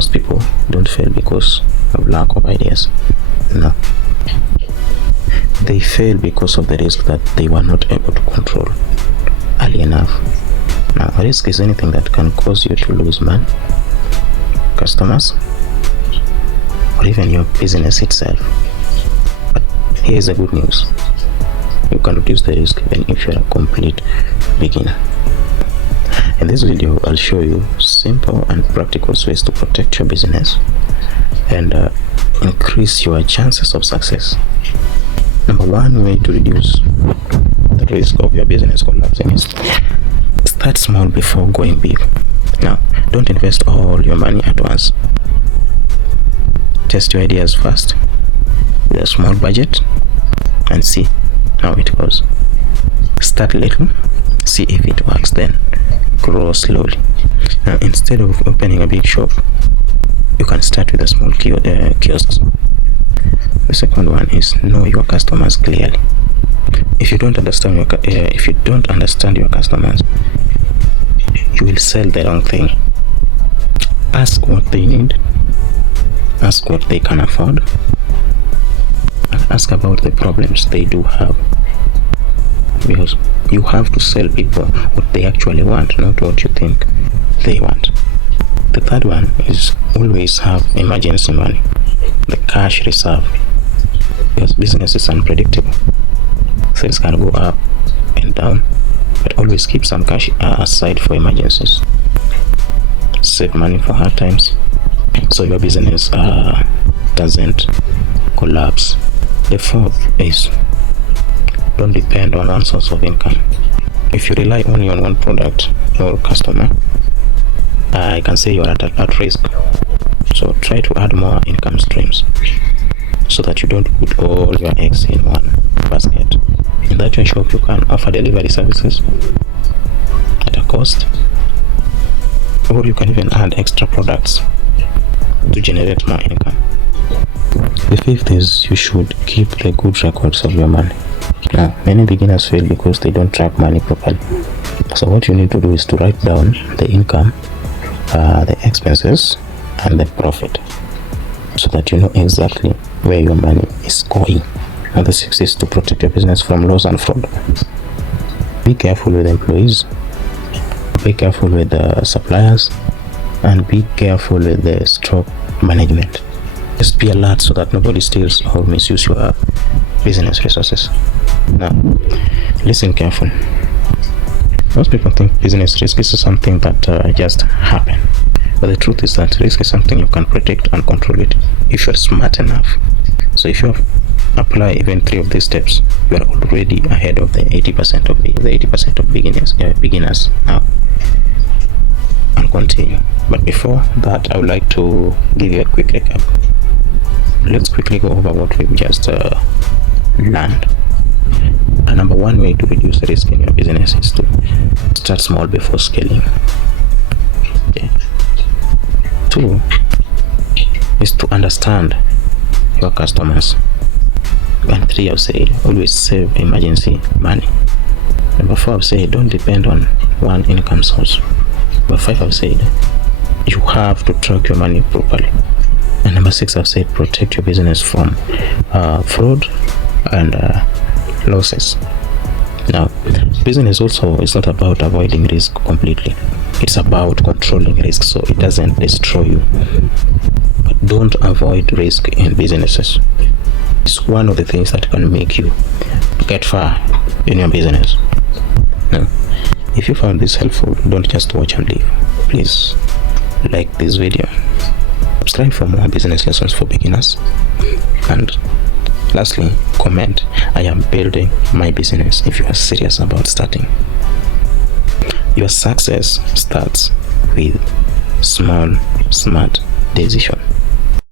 Most people don't fail because of lack of ideas. No. They fail because of the risk that they were not able to control early enough. Now, a risk is anything that can cause you to lose money, customers, or even your business itself. But here's the good news. You can reduce the risk even if you're a complete beginner. In this video, I'll show you simple and practical ways to protect your business and increase your chances of success. Number one way to reduce the risk of your business collapsing is start small before going big. Now, don't invest all your money at once. Test your ideas first with a small budget and see how it goes. Start little, see if it works, then grow slowly. Now, instead of opening a big shop, you can start with a small kiosks. The second one is know your customers clearly. If you don't understand your customers, you will sell the wrong thing. Ask what they need, ask what they can afford, and ask about the problems they do have. Because you have to sell people what they actually want, not what you think they want. The third one is always have emergency money, the cash reserve. Because business is unpredictable. Things can go up and down, but always keep some cash aside for emergencies. Save money for hard times so your business doesn't collapse. The fourth is don't depend on one source of income. If you rely only on one product or customer, I can say you are at risk. So try to add more income streams so that you don't put all your eggs in one basket. In that your shop, you can offer delivery services at a cost, or you can even add extra products to generate more income. The fifth is you should keep the good records of your money. Now, many beginners fail because they don't track money properly. So what you need to do is to write down the income, the expenses, and the profit, so that you know exactly where your money is going. And the sixth is to protect your business from loss and fraud. Be careful with employees, be careful with the suppliers, and be careful with the stock management. Just be alert so that nobody steals or misuse your business resources. Now, listen carefully. Most people think business risk is something that just happen. But the truth is that risk is something you can protect and control it if you're smart enough. So if you apply even 3 of these steps, you are already ahead of the 80% of beginners now. And continue. But before that, I would like to give you a quick recap. Let's quickly go over what we've just learned. Number one way to reduce the risk in your business is to start small before scaling. Okay. 2 is to understand your customers. And 3, I've said always save emergency money. Number 4, I've said don't depend on one income source. Number 5, I've said you have to track your money properly. And number 6, I've said protect your business from fraud and losses. Now, business also is not about avoiding risk completely. It's about controlling risk so it doesn't destroy you. But don't avoid risk in businesses. It's one of the things that can make you get far in your business. Now, if you found this helpful, don't just watch and leave. Please like this video, subscribe for more business lessons for beginners, and lastly, comment I am building my business if you are serious about starting. Your success starts with small, smart decisions.